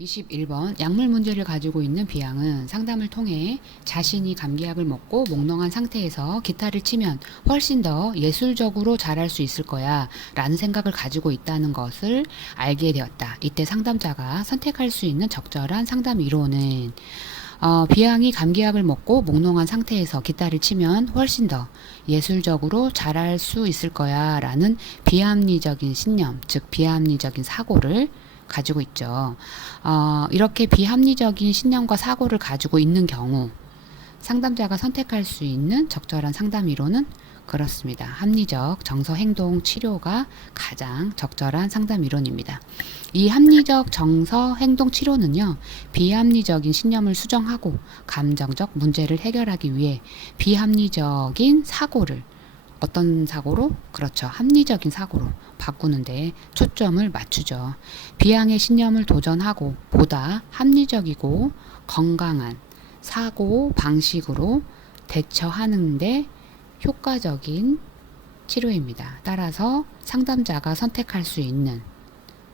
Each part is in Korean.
21번 약물 문제를 가지고 있는 B양은 상담을 통해 자신이 감기약을 먹고 몽롱한 상태에서 기타를 치면 훨씬 더 예술적으로 잘할 수 있을 거야 라는 생각을 가지고 있다는 것을 알게 되었다. 이때 상담자가 선택할 수 있는 적절한 상담 이론은 B양이 감기약을 먹고 몽롱한 상태에서 기타를 치면 훨씬 더 예술적으로 잘할 수 있을 거야 라는 비합리적인 신념, 즉 비합리적인 사고를 가지고 있죠. 이렇게 비합리적인 신념과 사고를 가지고 있는 경우 상담자가 선택할 수 있는 적절한 상담 이론은 그렇습니다. 합리적 정서 행동 치료가 가장 적절한 상담 이론입니다. 이 합리적 정서 행동 치료는요, 비합리적인 신념을 수정하고 감정적 문제를 해결하기 위해 비합리적인 사고를 어떤 사고로? 그렇죠. 합리적인 사고로 바꾸는데 초점을 맞추죠. 비양의 신념을 도전하고 보다 합리적이고 건강한 사고 방식으로 대처하는데 효과적인 치료입니다. 따라서 상담자가 선택할 수 있는,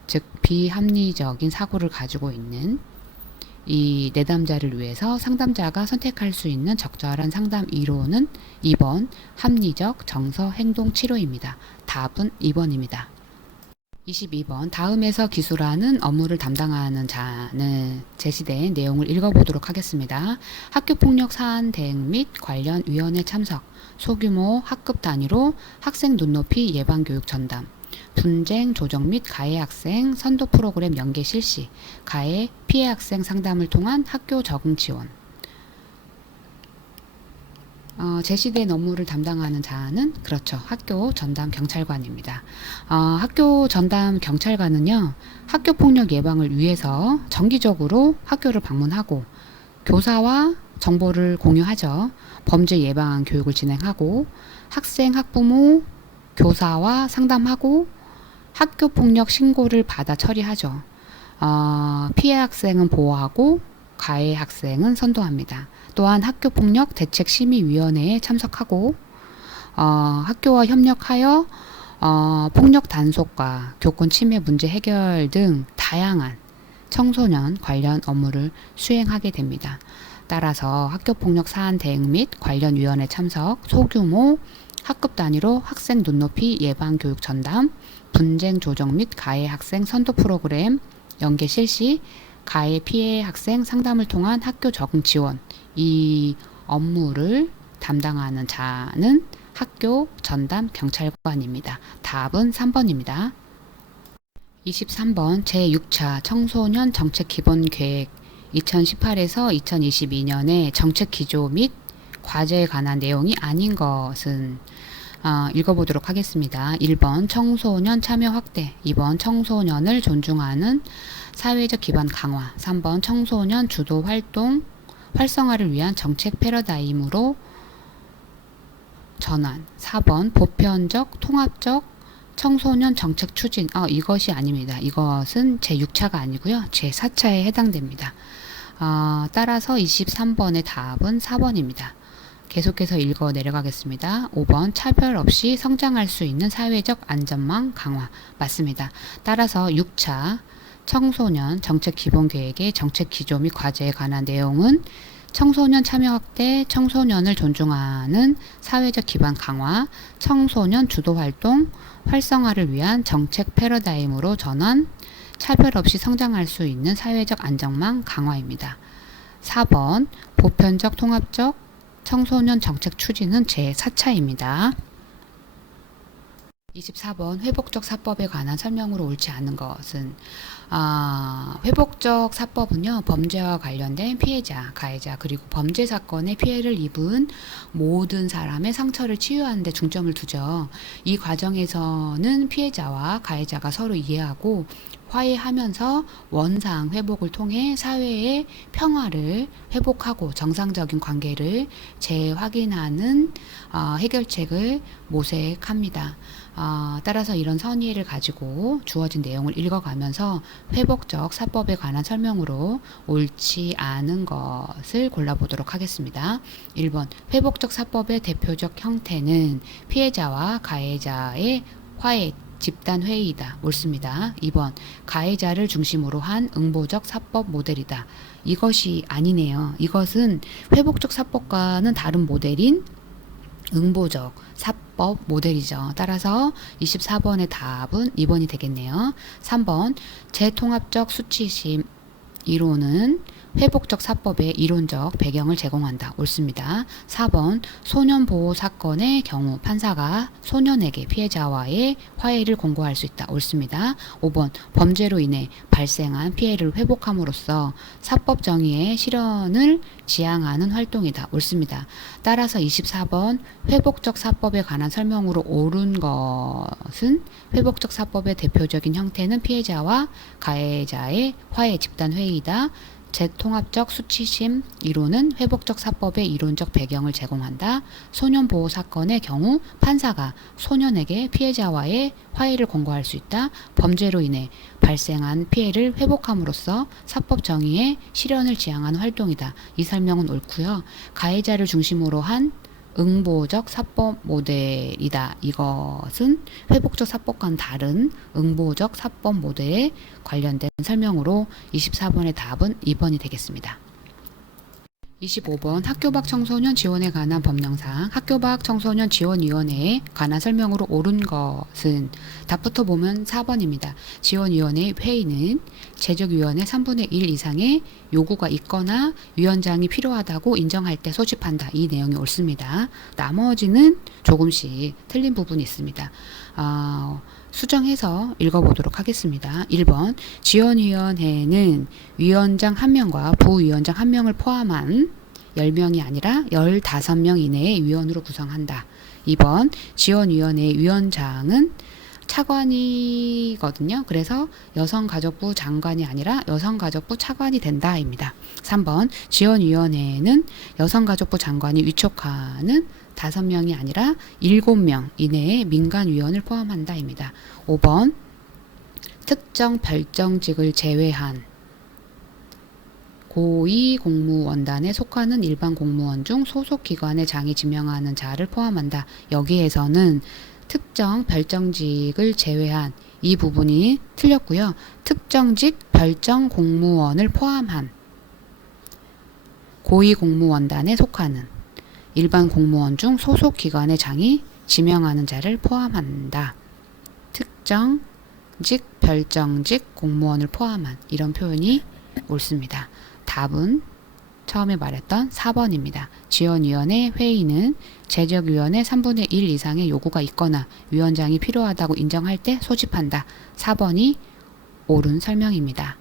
즉 비합리적인 사고를 가지고 있는 이 내담자를 위해서 상담자가 선택할 수 있는 적절한 상담 이론은 2번 합리적 정서 행동 치료입니다. 답은 2번입니다. 22번 다음에서 기술하는 업무를 담당하는 자는 제시된 내용을 읽어보도록 하겠습니다. 학교폭력 사안 대응 및 관련 위원회 참석, 소규모 학급 단위로 학생 눈높이 예방교육 전담, 분쟁 조정 및 가해 학생 선도 프로그램 연계 실시, 가해 피해 학생 상담을 통한 학교 적응 지원. 제시된 업무를 담당하는 자는 그렇죠. 학교 전담 경찰관입니다. 학교 전담 경찰관은요, 학교 폭력 예방을 위해서 정기적으로 학교를 방문하고 교사와 정보를 공유하죠. 범죄 예방 교육을 진행하고 학생, 학부모, 교사와 상담하고 학교 폭력 신고를 받아 처리하죠. 피해 학생은 보호하고 가해 학생은 선도합니다. 또한 학교폭력 대책심의위원회에 참석하고 학교와 협력하여 폭력 단속과 교권 침해 문제 해결 등 다양한 청소년 관련 업무를 수행하게 됩니다. 따라서 학교폭력 사안 대응 및 관련 위원회 참석, 소규모 학급 단위로 학생 눈높이 예방 교육 전담, 분쟁 조정 및 가해 학생 선도 프로그램 연계 실시, 가해 피해 학생 상담을 통한 학교 적응 지원, 이 업무를 담당하는 자는 학교 전담 경찰관입니다. 답은 3번입니다. 23번 제6차 청소년 정책 기본 계획 2018에서 2022년의 정책 기조 및 과제에 관한 내용이 아닌 것은 읽어보도록 하겠습니다. 1번 청소년 참여 확대, 2번 청소년을 존중하는 사회적 기반 강화, 3번 청소년 주도 활동 활성화를 위한 정책 패러다임으로 전환, 4번 보편적 통합적 청소년 정책 추진. 이것이 아닙니다. 이것은 제6차가 아니고요. 제4차에 해당됩니다. 따라서 23번의 답은 4번입니다. 계속해서 읽어 내려가겠습니다. 5번 차별 없이 성장할 수 있는 사회적 안전망 강화. 맞습니다. 따라서 6차 청소년 정책 기본 계획의 정책 기조 및 과제에 관한 내용은 청소년 참여 확대, 청소년을 존중하는 사회적 기반 강화, 청소년 주도 활동 활성화를 위한 정책 패러다임으로 전환, 차별 없이 성장할 수 있는 사회적 안전망 강화입니다. 4번 보편적 통합적 청소년 정책 추진은 제4차입니다. 24번 회복적 사법에 관한 설명으로 옳지 않은 것은 회복적 사법은요, 범죄와 관련된 피해자, 가해자, 그리고 범죄 사건의 피해를 입은 모든 사람의 상처를 치유하는 데 중점을 두죠. 이 과정에서는 피해자와 가해자가 서로 이해하고 화해하면서 원상 회복을 통해 사회의 평화를 회복하고 정상적인 관계를 재확인하는 해결책을 모색합니다. 따라서 이런 선의를 가지고 주어진 내용을 읽어가면서 회복적 사법에 관한 설명으로 옳지 않은 것을 골라보도록 하겠습니다. 1번 회복적 사법의 대표적 형태는 피해자와 가해자의 화해 집단 회의이다. 옳습니다. 2번 가해자를 중심으로 한 응보적 사법 모델이다. 이것이 아니네요. 이것은 회복적 사법과는 다른 모델인 응보적 사법 모델이죠. 따라서 24번의 답은 2번이 되겠네요. 3번 재통합적 수치심 이론은 회복적 사법의 이론적 배경을 제공한다. 옳습니다. 4번 소년보호 사건의 경우 판사가 소년에게 피해자와의 화해를 공고할 수 있다. 옳습니다. 5번 범죄로 인해 발생한 피해를 회복함으로써 사법 정의의 실현을 지향하는 활동이다. 옳습니다. 따라서 24번 회복적 사법에 관한 설명으로 옳은 것은 회복적 사법의 대표적인 형태는 피해자와 가해자의 화해 집단 회의이다. 재통합적 수치심 이론은 회복적 사법의 이론적 배경을 제공한다. 소년보호 사건의 경우 판사가 소년에게 피해자와의 화해를 공고할 수 있다. 범죄로 인해 발생한 피해를 회복함으로써 사법 정의의 실현을 지향하는 활동이다. 이 설명은 옳고요. 가해자를 중심으로 한 응보적 사법 모델이다. 이것은 회복적 사법과는 다른 응보적 사법 모델에 관련된 설명으로 24번의 답은 2번이 되겠습니다. 25번 학교 밖 청소년 지원에 관한 법령상 학교 밖 청소년 지원위원회에 관한 설명으로 옳은 것은 답부터 보면 4번입니다. 지원위원회 회의는 제적위원회 3분의 1 이상의 요구가 있거나 위원장이 필요하다고 인정할 때 소집한다. 이 내용이 옳습니다. 나머지는 조금씩 틀린 부분이 있습니다. 수정해서 읽어보도록 하겠습니다. 1번 지원위원회는 위원장 1명과 부위원장 1명을 포함한 10명이 아니라 15명 이내의 위원으로 구성한다. 2번 지원위원회 위원장은 차관이거든요. 그래서 여성가족부 장관이 아니라 여성가족부 차관이 된다입니다. 3번 지원위원회는 여성가족부 장관이 위촉하는 5명이 아니라 7명 이내의 민간위원을 포함한다입니다. 5번 특정 별정직을 제외한 고위공무원단에 속하는 일반 공무원 중 소속기관의 장이 지명하는 자를 포함한다. 여기에서는 특정 별정직을 제외한 이 부분이 틀렸고요. 특정직 별정 공무원을 포함한 고위공무원단에 속하는 일반 공무원 중 소속기관의 장이 지명하는 자를 포함한다. 특정직, 별정직 공무원을 포함한 이런 표현이 옳습니다. 답은 처음에 말했던 4번입니다. 지원위원회 회의는 제적위원회 3분의 1 이상의 요구가 있거나 위원장이 필요하다고 인정할 때 소집한다. 4번이 옳은 설명입니다.